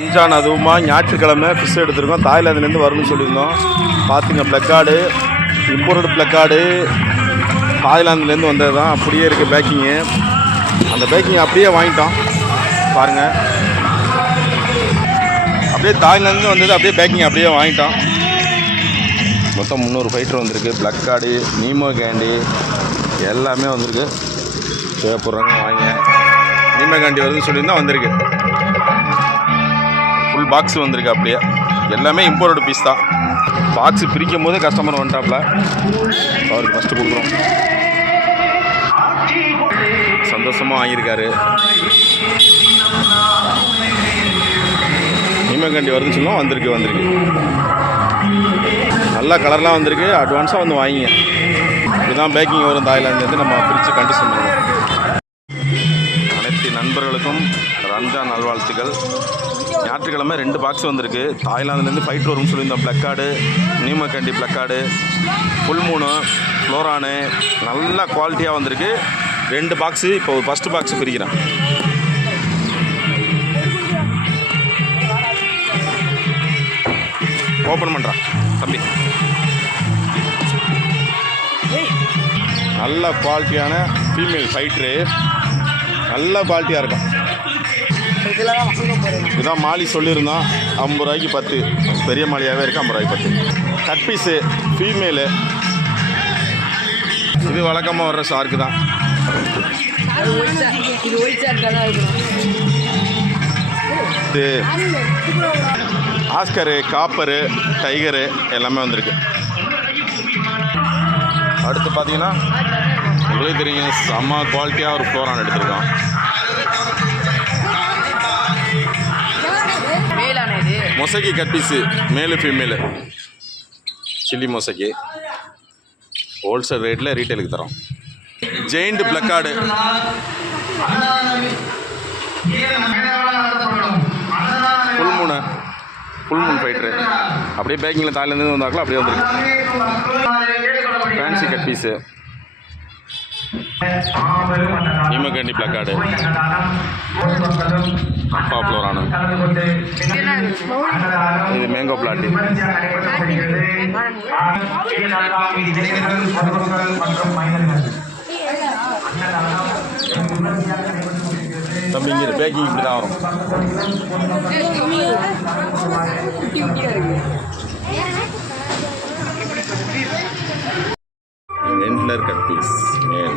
ரம்ஜான் அதுவுமா ஞாயிற்றுக்கிழமை ஃபிஷ் எடுத்துருக்கோம். தாய்லாந்துலேருந்து வரும்னு சொல்லியிருந்தோம். பார்த்துங்க, ப்ளக்கார்டு இம்போர்டு ப்ளக்கார்டு தாய்லாந்துலேருந்து வந்தது தான். அப்படியே இருக்குது பேக்கிங்கு. அந்த பேக்கிங் அப்படியே வாங்கிட்டோம் பாருங்கள். அப்படியே தாய்லாந்துலேருந்து வந்தது அப்படியே பேக்கிங் அப்படியே வாங்கிட்டோம். மொத்தம் 300 ஃபைட்டர் வந்திருக்கு. ப்ளக்கார்டு நீமோ கேண்டி எல்லாமே வந்திருக்கு. தேவைப்படுறாங்க வாங்க. நீமோ கேண்டி வருதுன்னு சொல்லியிருந்தால் வந்திருக்கு. ஃபுல் பாக்ஸ் வந்திருக்கு. அப்படியே எல்லாமே இம்போர்ட்டட் பீஸ் தான். பாக்ஸ் பிரிக்கும் போது கஸ்டமர் வந்துட்டாப்ல, அவருக்கு ஃபஸ்ட்டு கொடுக்குறோம். சந்தோஷமாக வாங்கியிருக்காரு. நீமக்கண்டி வருதுன்னு சொன்னோம், வந்திருக்கு. நல்லா கலர்லாம் வந்திருக்கு. அட்வான்ஸாக வந்து வாங்கிங்க. இதுதான் பேக்கிங் வரும் தாய்லாந்துலேருந்து. நம்ம பிரித்து கண்டிஷன் பண்ணுவோம். அனைத்து நண்பர்களுக்கும் ரம்ஜான் நல்வாழ்த்துக்கள். ஞாயிற்றுக்கிழமை 2 பாக்ஸ் வந்திருக்கு. தாய்லாந்துலேருந்து ஃபைட்டர் வரும்னு சொல்லியிருந்தோம். ப்ளக்கார்டு நீமக்கண்டி ப்ளக்கார்டு ஃபுல் மூணு ஃப்ளோரானு நல்ல குவாலிட்டியாக வந்திருக்கு. 2 பாக்ஸு. இப்போ ஃபஸ்ட்டு பாக்ஸு பிரிக்கிறேன். ஓப்பன் பண்ணுறான் தம்பி. நல்ல குவாலிட்டியான ஃபீமேல் ஃபைட்ரு, நல்ல குவாலிட்டியாக இருக்கும். இதுதான் மாலி சொல்லியிருந்தோம். 50 ரூபாய்க்கு 10. பெரிய மாலியாகவே இருக்குது. 50 ரூபாய்க்கு 10. Cut piece female. இது வழக்கமாக வர்ற ஷார்க்கு தான். இது ஆஸ்கரு காப்பரு டைகரு எல்லாமே வந்திருக்கு. அடுத்து பார்த்தீங்கன்னா உங்களுக்கு தெரியும், செம்ம குவாலிட்டியாக ஒரு ஃப்ளோரான் எடுத்திருக்கோம். மொசைக்கு கட் பீஸு மேலு ஃபீமேலு சில்லி மொசைக்கு ஹோல்சேல் ரேட்டில் ரீட்டைலுக்கு தரோம். ஜெயிண்ட் ப்ளக்கார்டு ஃபுல் மூன் ஃபைட்ரு அப்படியே பேக்கிங்கில் தாய்லேருந்து வந்தாங்களோ அப்படியே வந்துருக்கு. ஃபேன்சி கட் பீஸு நீமக்கண்டி ப்ளக்கார்டு அப்பா ஃப்ளோரானு. இது மேங்கோ பிளாட்டி. தம்பி இங்கே பேக்கிங் இப்படி தான் வரும். எண்ட்லர் கட் பீஸ் மேல்.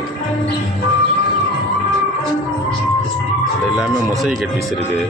அது எல்லாமே மொசை கட் பீஸ் இருக்குது.